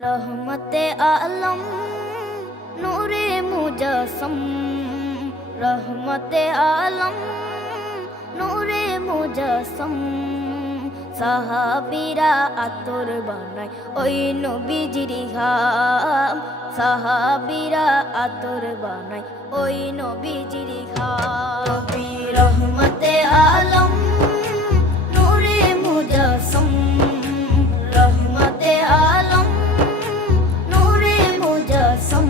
रहमते आलम नूरे मुजस्सम, रहमते आलम नूरे मुजस्सम। সাহাবীরা আতর বানায় ওই নবীজির ঘাম, সাহাবীরা আতর বানায় ওই নবীজির ঘাম। নবী রহমতে আলম নূরে মুজস্সম, রহমতে আলম নূরে মুজস্সম।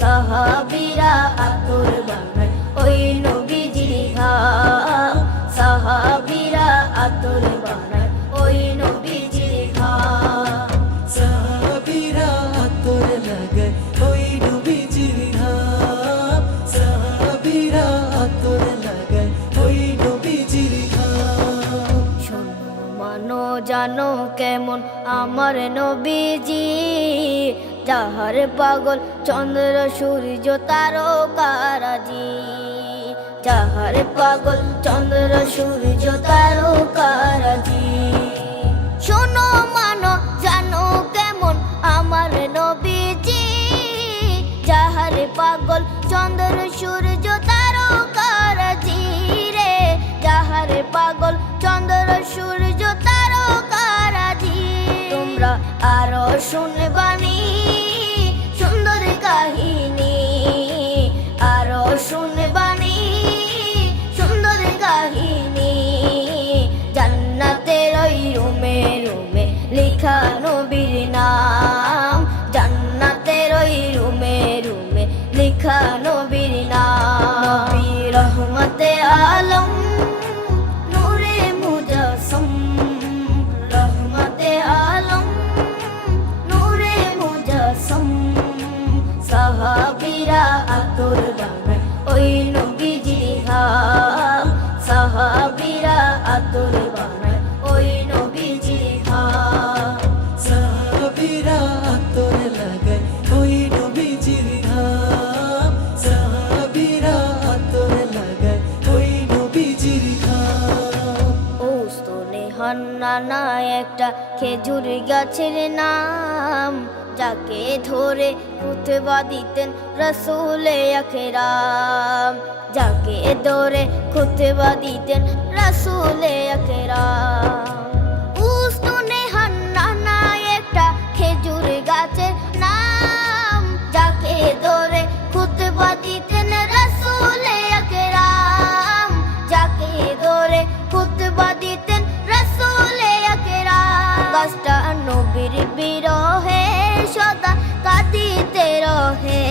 সাহাবীরা আতর বানায় ওই নবীজির ঘাম, সাহাবীরা আতর বানায় ওই নবীজির ঘাম। সাহাবীরা আতর লাগায় ওই নবীজির ঘাম, সাহাবীরা আতর লাগায় ওই নবীজির ঘাম। শোনো মানো জানো কেমন আমার নবীজি, যাহার পাগল চন্দ্র সূর্য তারকারাজি, যাহার পাগল চন্দ্র সূর্য তারকারাজি। শোনো মানো জানো কেমন আমার নবীজি, যাহার পাগল চন্দ্র সূর্য তারকারাজি রে, যাহার পাগল চন্দ্র সূর্য তারকারাজি। তোমরা আরো শুনবানি সুন্দর কাহিনী, আরো শুনবানি সুন্দর কাহিনী। জান্নাতের ওই রুমে রুমে লেখা নবীর নাম, জান্নাতের ওই রুমে রুমে লেখা নবীর নাম। নবী রহমতে আলম নূরে মুজস্সম, রহমতে আলম নূরে মুজস্সম। সাহাবীরা আতর বানায় ওই নবীজির ঘাম, সাহাবীরা আতর বানায় ওই নবীজির ঘাম। সাহাবীরা আতর লাগায় ওই নবীজির ঘাম, সাহাবীরা আতর লাগায় ওই নবীজির ঘাম। ও স্তনে হান্নানা একটা খেজুর গাছের নাম, যাকে ধরে খুতবা দিতেন রাসূলে আকরাম, যাকে ধরে খুতবা দিতেন রাসূলে আকরাম। উস্তনে হান্নানা একটা খেজুর গাছের নাম, যাকে ধরে খুতবা দিতেন রাসূলে আকরাম, যাকে ধরে খুতবা দিতেন রাসূলে আকরাম। গাছটা নবীর বিরহে সদা কাঁদিতে রহে,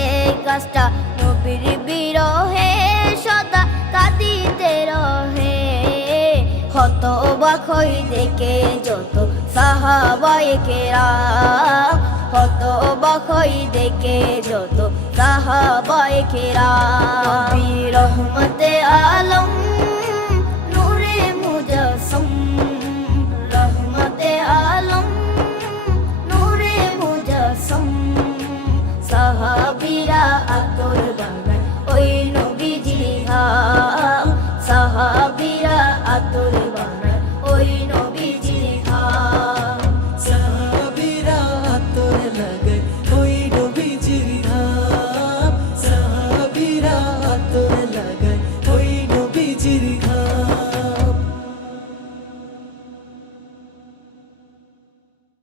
গাছটা নবীর বিরহে সদা কাঁদিতে রহে। হতবাক হই দেখে যত সাহাবায়ে কেরাম, হতবাক হই দেখে যত সাহাবায়ে কেরাম। নবী রহমতে আলম